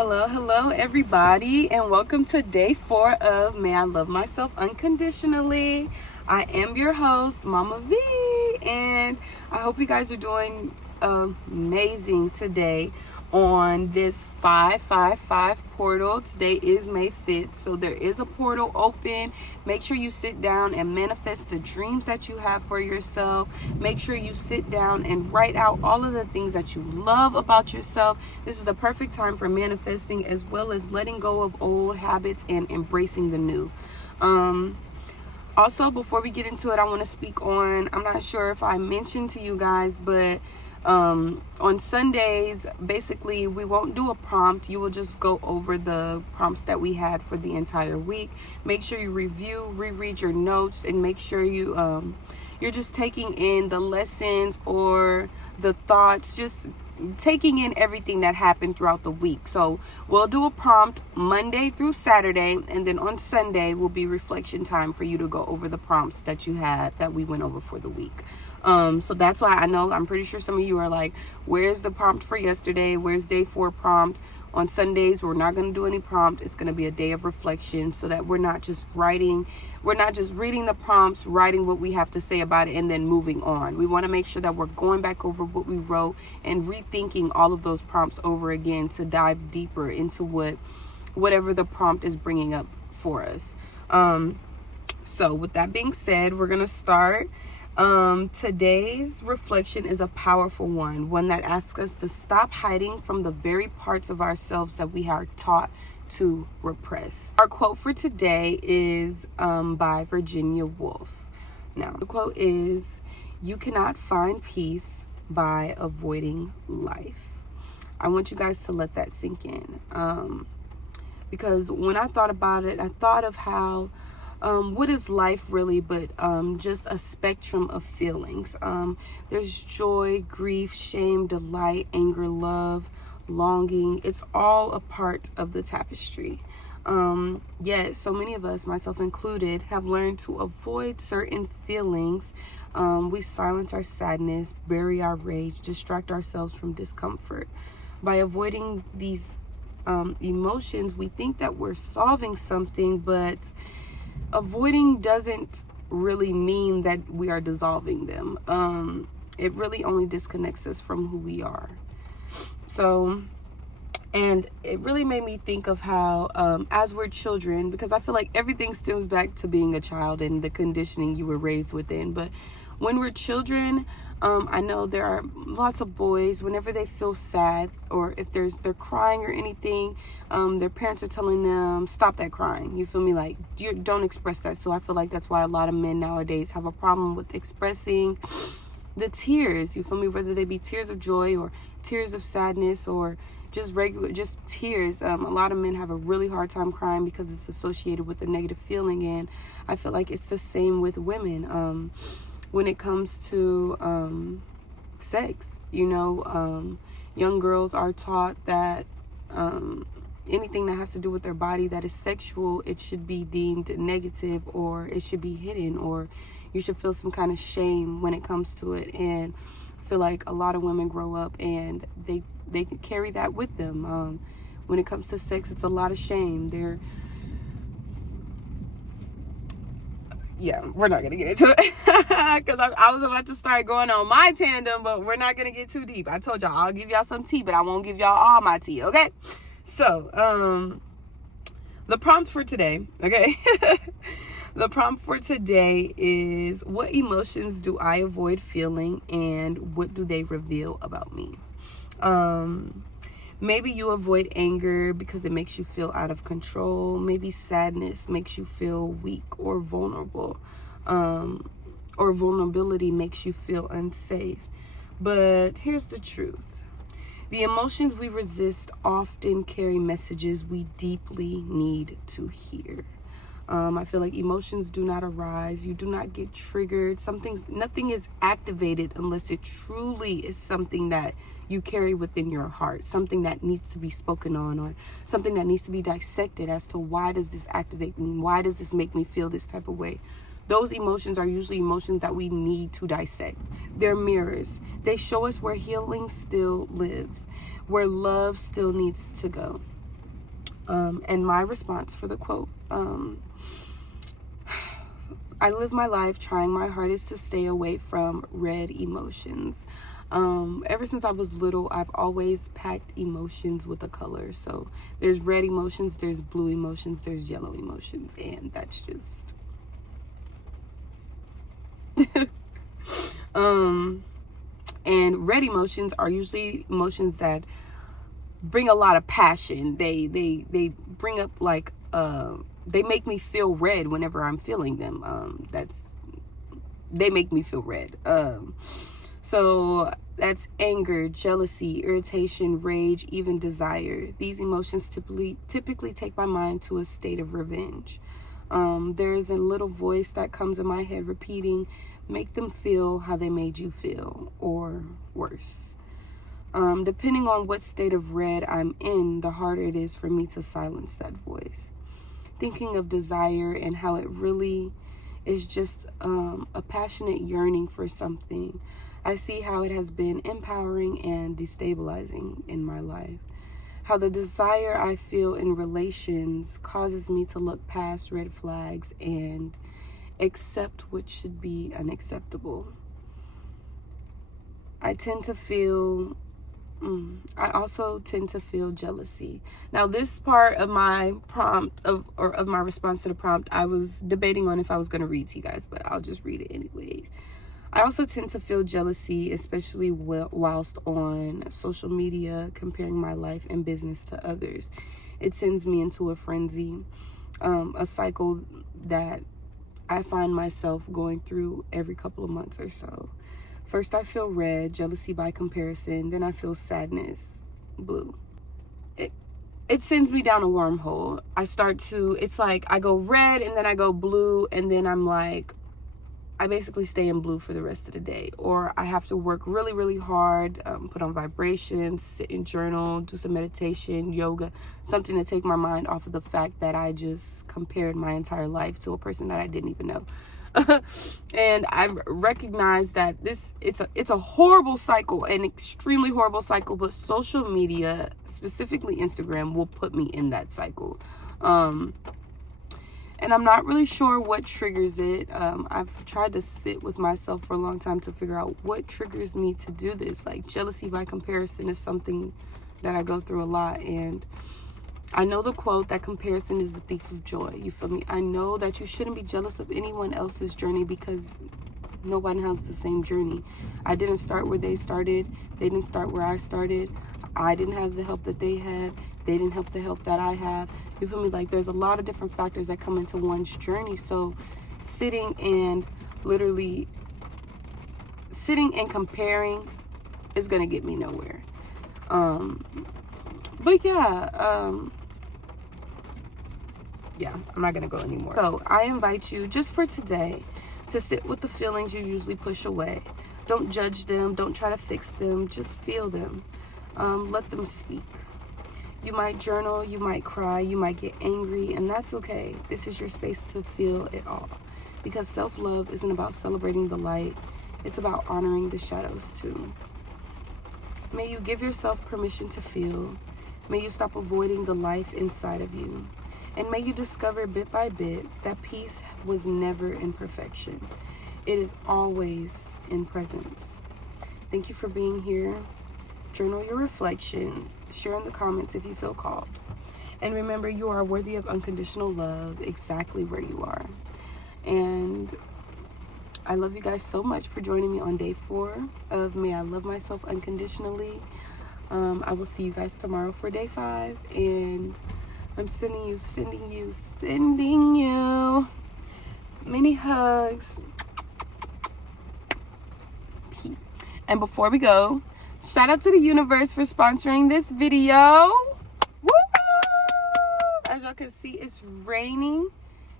Hello, everybody, and welcome to day 4 of May I Love Myself Unconditionally. I am your host, Mama V, and I hope you guys are doing amazing today on this 555 portal. Today is May 5th, so there is a portal open. Make sure you sit down and manifest the dreams that you have for yourself. Make sure you sit down and write out all of the things that you love about yourself. This is the perfect time for manifesting, as well as letting go of old habits and embracing the new. Also, before we get into it, I want to speak on, I'm not sure if I mentioned to you guys, but on Sundays, basically, we won't do a prompt. You will just go over the prompts that we had for the entire week. Make sure you reread your notes, and make sure you're just taking in the lessons or the thoughts, just taking in everything that happened throughout the week. So we'll do a prompt Monday through Saturday, and then on Sunday will be reflection time for you to go over the prompts that you had that we went over for the week. So that's why I'm pretty sure some of you are like, where's the prompt for yesterday? Where's day 4 prompt? On Sundays, we're not going to do any prompt. It's going to be a day of reflection, so that we're not just reading the prompts, writing what we have to say about it, and then moving on. We want to make sure that we're going back over what we wrote and rethinking all of those prompts over again to dive deeper into whatever the prompt is bringing up for us. So with that being said, we're going to start. Today's reflection is a powerful one that asks us to stop hiding from the very parts of ourselves that we are taught to repress. Our quote for today is by Virginia Woolf. Now, the quote is, "You cannot find peace by avoiding life." I want you guys to let that sink in, because when I thought about it, I thought of how what is life really but just a spectrum of feelings. There's joy, grief, shame, delight, anger, love, longing. It's all a part of the tapestry. Yet so many of us, myself included, have learned to avoid certain feelings. We silence our sadness, bury our rage, distract ourselves from discomfort. By avoiding these emotions, we think that we're solving something, but avoiding doesn't really mean that we are dissolving them. It really only disconnects us from who we are. So, and it really made me think of how as we're children, because I feel like everything stems back to being a child and the conditioning you were raised within. But when we're children, I know there are lots of boys, whenever they feel sad, or if they're crying or anything, their parents are telling them, stop that crying. You feel me? Like, you don't express that. So I feel like that's why a lot of men nowadays have a problem with expressing the tears. You feel me? Whether they be tears of joy or tears of sadness or just tears. A lot of men have a really hard time crying because it's associated with a negative feeling. And I feel like it's the same with women. When it comes to sex, young girls are taught that anything that has to do with their body that is sexual, it should be deemed negative, or it should be hidden, or you should feel some kind of shame when it comes to it. And I feel like a lot of women grow up and they carry that with them. When it comes to sex, it's a lot of shame. Yeah, we're not going to get into it because I was about to start going on my tandem, but we're not going to get too deep. I told y'all I'll give y'all some tea, but I won't give y'all all my tea, okay? So, the prompt for today, okay? The prompt for today is, what emotions do I avoid feeling, and what do they reveal about me? Maybe you avoid anger because it makes you feel out of control. Maybe sadness makes you feel weak or vulnerable. Or vulnerability makes you feel unsafe. But here's the truth. The emotions we resist often carry messages we deeply need to hear. I feel like emotions do not arise. You do not get triggered. Nothing is activated unless it truly is something that you carry within your heart, something that needs to be spoken on, or something that needs to be dissected as to, why does this activate me? Why does this make me feel this type of way? Those emotions are usually emotions that we need to dissect. They're mirrors. They show us where healing still lives, where love still needs to go. And my response for the quote, I live my life trying my hardest to stay away from red emotions. Ever since I was little, I've always packed emotions with a color. So there's red emotions, there's blue emotions, there's yellow emotions, and that's just and red emotions are usually emotions that bring a lot of passion. They bring up like they make me feel red whenever I'm feeling them. They make me feel red. So that's anger, jealousy, irritation, rage, even desire. These emotions typically take my mind to a state of revenge. There is a little voice that comes in my head repeating, make them feel how they made you feel, or worse. Depending on what state of red I'm in, the harder it is for me to silence that voice. Thinking of desire and how it really is just a passionate yearning for something, I see how it has been empowering and destabilizing in my life. How the desire I feel in relations causes me to look past red flags and accept what should be unacceptable. I also tend to feel jealousy. Now, this part of my prompt of my response to the prompt, I was debating on if I was going to read to you guys, but I'll just read it anyways. I also tend to feel jealousy, especially whilst on social media, comparing my life and business to others. It sends me into a frenzy, a cycle that I find myself going through every couple of months or so. First, I feel red, jealousy by comparison. Then I feel sadness, blue. It sends me down a wormhole. It's like I go red and then I go blue, and then I'm like, I basically stay in blue for the rest of the day. Or I have to work really, really hard, put on vibrations, sit and journal, do some meditation, yoga, something to take my mind off of the fact that I just compared my entire life to a person that I didn't even know. And I've recognized that it's a horrible cycle, an extremely horrible cycle, but social media, specifically Instagram, will put me in that cycle. And I'm not really sure what triggers it. I've tried to sit with myself for a long time to figure out what triggers me to do this. Like, jealousy by comparison is something that I go through a lot. And I know the quote that comparison is the thief of joy. You feel me? I know that you shouldn't be jealous of anyone else's journey because nobody has the same journey. I didn't start where they started. They didn't start where I started. I didn't have the help that they had. They didn't have the help that I have. You feel me? Like, there's a lot of different factors that come into one's journey. So sitting and comparing is going to get me nowhere. But yeah, I'm not going to go anymore. So I invite you just for today to sit with the feelings you usually push away. Don't judge them. Don't try to fix them. Just feel them. Let them speak. You might journal, you might cry, you might get angry, and that's okay. This is your space to feel it all. Because self-love isn't about celebrating the light. It's about honoring the shadows too. May you give yourself permission to feel. May you stop avoiding the life inside of you. And may you discover bit by bit that peace was never in perfection. It is always in presence. Thank you for being here. Journal your reflections. Share in the comments if you feel called. And remember, you are worthy of unconditional love exactly where you are. And I love you guys so much for joining me on day 4 of May I Love Myself Unconditionally. I will see you guys tomorrow for day 5. And I'm sending you many hugs. Peace. And before we go, shout out to the universe for sponsoring this video. Woo! As y'all can see, it's raining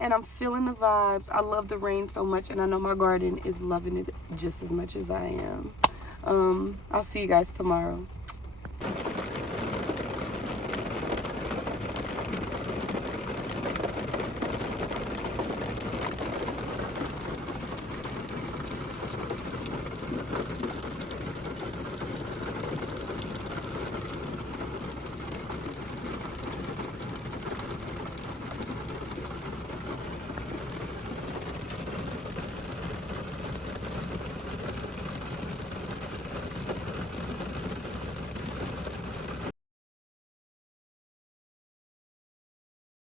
and I'm feeling the vibes. I love the rain so much, and I know my garden is loving it just as much as I am. I'll see you guys tomorrow.